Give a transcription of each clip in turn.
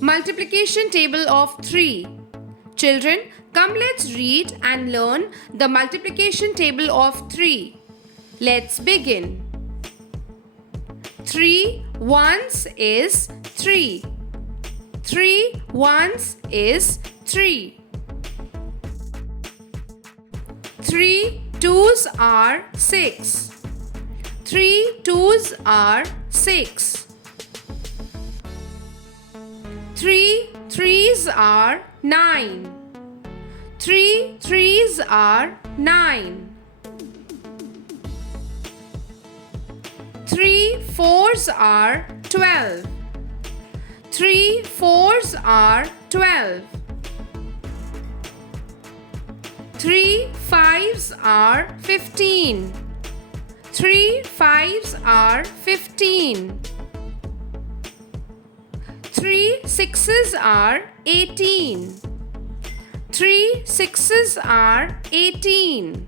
Multiplication table of 3. Children, come let's read and learn the multiplication table of 3. Let's begin. 3 ones is 3. 3 ones is 3. 3 twos are 6. 3 twos are 6. 3 threes are 9. 3 threes are 9. 3 fours are 12. 3 fours are 12. 3 fives are 15. 3 fives are 15. 3 sixes are 18. 3 sixes are 18.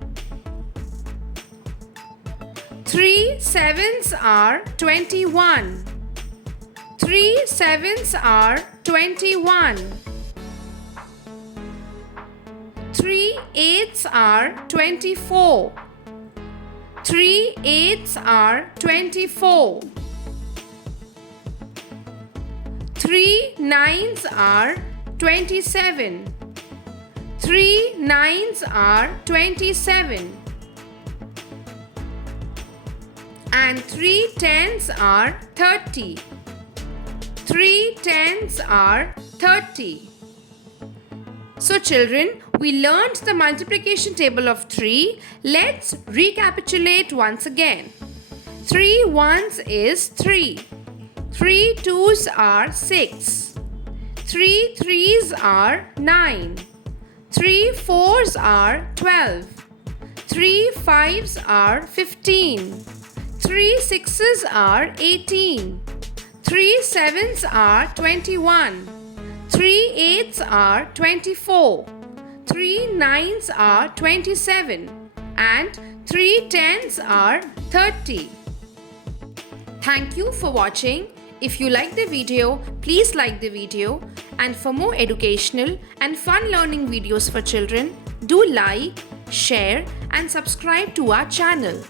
3 sevens are 21. 3 sevens are 21. 3 eights are 24. 3 eights are 24. 3 nines are 27. 3 nines are 27. And 3 tens are 30. 3 tens are 30. So children, we learned the multiplication table of 3. Let's recapitulate once again. 3 ones is 3. 3 twos are 6. 3 threes are 9. 3 fours are 12. 3 fives are 15. 3 sixes are 18. 3 sevens are 21. 3 eights are 24. 3 nines are 27. And 3 tens are 30. Thank you for watching. If you like the video, please like the video. And for more educational and fun learning videos for children, do like, share and subscribe to our channel.